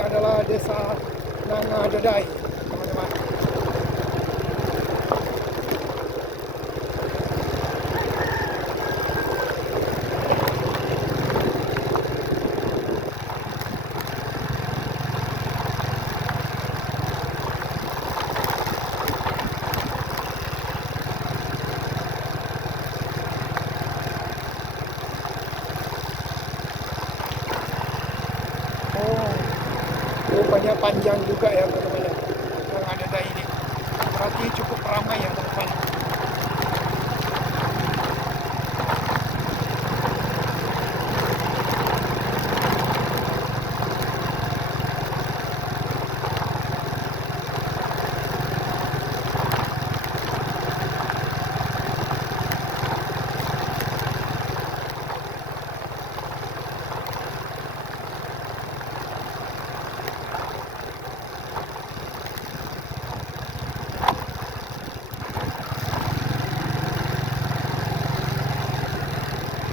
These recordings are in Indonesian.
adalah desa Nangadedai, teman-teman. Oh, rupanya panjang juga ya teman-teman ya, yang ada ini. Berarti cukup ramai ya teman-teman.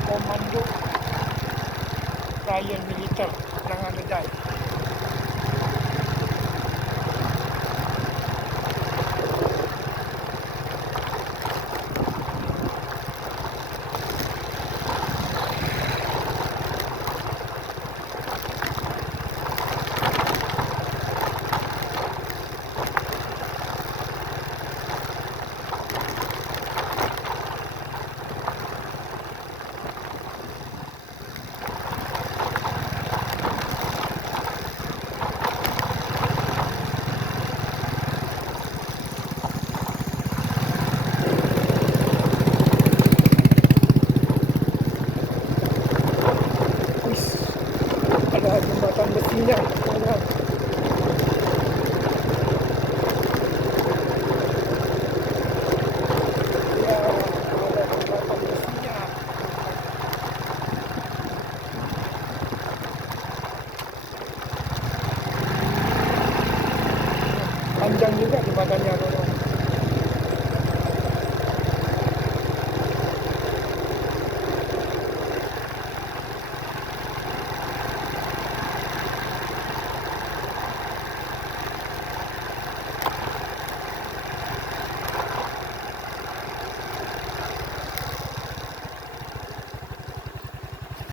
Komando Ryan Militer Nangadedai. Ada jembatan besinya. Ya, ada jembatan besinya. Panjang juga jembatannya.